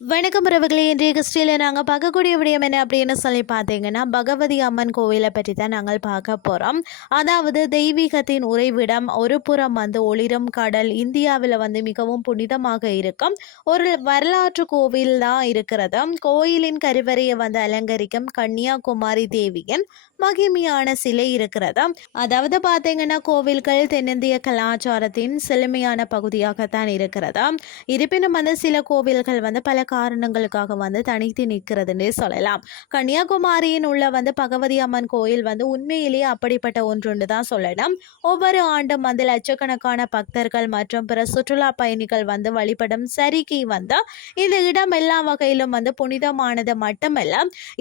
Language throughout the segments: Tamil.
வணக்கம் உறவுகளே இன்றைய கிறிஸ்டியில் நாங்கள் பார்க்கக்கூடிய விடயம் என்ன அப்படின்னு சொல்லி பார்த்தீங்கன்னா பகவதி அம்மன் கோவிலை பற்றி தான் நாங்கள் பார்க்க போகிறோம் அதாவது தெய்வீகத்தின் உறைவிடம் ஒரு புறம் வந்து ஒளிரும் கடல் இந்தியாவில் வந்து மிகவும் புனிதமாக இருக்கும். ஒரு வரலாற்று கோவில் தான் இருக்கிறது. கோயிலின் கருவறையை வந்து அலங்கரிக்கும் கன்னியாகுமரி தேவியின் மகிமையான சிலை இருக்கிறது. அதாவது பார்த்தீங்கன்னா கோவில்கள் தென்னிந்திய கலாச்சாரத்தின் செழுமையான பகுதியாகத்தான் இருக்கிறது. இருப்பினும் வந்து சில கோவில்கள் வந்து பல காரணங்களுக்காக வந்து தனித்து நிற்கிறதுன்னு சொல்லலாம். கன்னியாகுமரியின் உள்ள வந்து பகவதி அம்மன் கோயில் வந்து உண்மையிலேயே அப்படிப்பட்ட ஒன்றுன்னு தான் சொல்லலாம் ஒவ்வொரு ஆண்டும் வந்து லட்சக்கணக்கான பக்தர்கள் மற்றும் பிற சுற்றுலா பயணிகள் வந்து வழிபடும் சரிக்கு வந்து இந்த இடம் எல்லா வகையிலும் வந்து புனிதமானது மட்டுமல்ல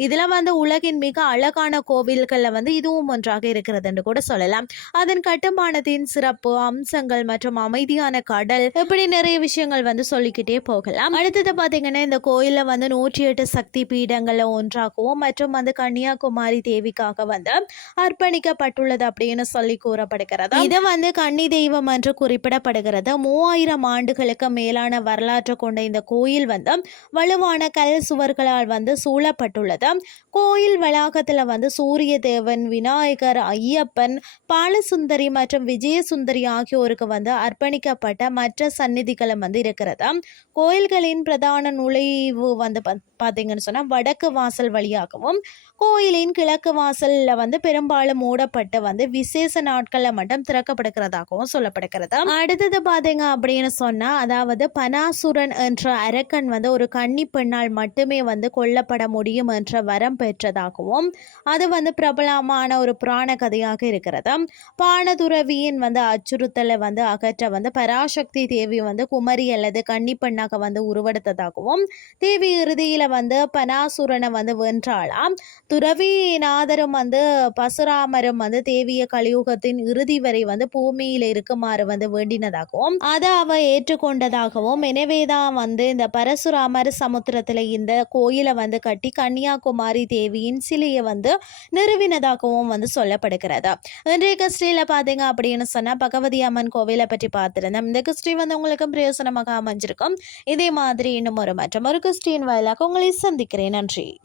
இதில் வந்து உலகின் மிக அழகான கோவில்களில் வந்து இதுவும் ஒன்றாக இருக்கிறது என்று கூட சொல்லலாம். அதன் கட்டுமானத்தின் சிறப்பு அம்சங்கள் மற்றும் அமைதியான கடல் இப்படி நிறைய விஷயங்கள் வந்து சொல்லிக்கிட்டே போகலாம். அடுத்தது பார்த்தீங்கன்னா இந்த கோயிலில் வந்து நூற்றி எட்டு சக்தி பீடங்களில் ஒன்றாகவும் மற்றும் வந்து கன்னியாகுமரி தேவிக்காக வந்து அர்ப்பணிக்கப்பட்டுள்ளது அப்படின்னு சொல்லி கூறப்படுகிறது. இது வந்து கன்னி தெய்வம் என்று குறிப்பிடப்படுகிறது. மூவாயிரம் ஆண்டுகளுக்கு மேலான வரலாற்று கொண்ட இந்த கோயில் வந்து வலுவான கல் சுவர்களால் வந்து சூழப்பட்டுள்ளது. கோயில் வளாகத்தில் வந்து சூரிய தேவன் விநாயகர் ஐயப்பன் பாலசுந்தரி மற்றும் விஜயசுந்தரி ஆகியோருக்கு வந்து அர்ப்பணிக்கப்பட்ட மற்ற சந்நிதிகளும் வந்து இருக்கிறது. கோயில்களின் பிரதான நுழைவு வந்து பார்த்தீங்கன்னு சொன்னால் வடக்கு வாசல் வழியாகவும் கோயிலின் கிழக்கு வாசலில் வந்து பெரும்பாலும் மூடப்பட்டு வந்து விசேஷ நாட்களில் மட்டும் திறக்கப்படுகிறதாகவும் சொல்லப்படுகிறது. அடுத்தது பார்த்தீங்க அப்படின்னு சொன்னால் அதாவது பனாசுரன் என்ற அரக்கன் வந்து ஒரு கன்னி பெண்ணால் மட்டுமே வந்து கொல்லப்பட முடியும் என்ற வரம் பெற்றதாகவும் அது வந்து பிரபலமான ஒரு புராண கதையாக இருக்கிறது. பானதுறவியின் வந்து அச்சுறுத்தலை வந்து அகற்ற வந்து பராசக்தி தேவி வந்து குமரி அல்லது கன்னி பெண்ணாக வந்து உருவெடுத்ததாகவும் தேவி இறுதியில் வந்து பனாசுரனை வந்து வென்றாளாம். துறவிநாதரும் வந்து பசுராமரும் வந்து தேவிய கலியுகத்தின் இறுதி வரை வந்து பூமியில் இருக்குமாறு வந்து வேண்டினதாகவும் அதை அவ ஏற்றுக்கொண்டதாகவும் எனவேதான் வந்து இந்த பரசுராமர் சமுத்திரத்தில் இந்த கோயிலை வந்து கட்டி கன்னியாகுமரி தேவியின் சிலையை வந்து நிறுவினதாகவும் வந்து சொல்லப்படுகிறது. இன்றைய கிறிஸ்டியில் பார்த்தீங்க அப்படின்னு சொன்னால் பகவதி அம்மன் கோவிலை பற்றி பார்த்துருந்தோம். இந்த கிறிஸ்டி வந்து உங்களுக்கு பிரயோசனமாக அமைஞ்சிருக்கும். இதே மாதிரி இன்னும் ஒரு மற்ற ஒரு கிறிஸ்டின் வாயிலாக உங்களை சந்திக்கிறேன். நன்றி.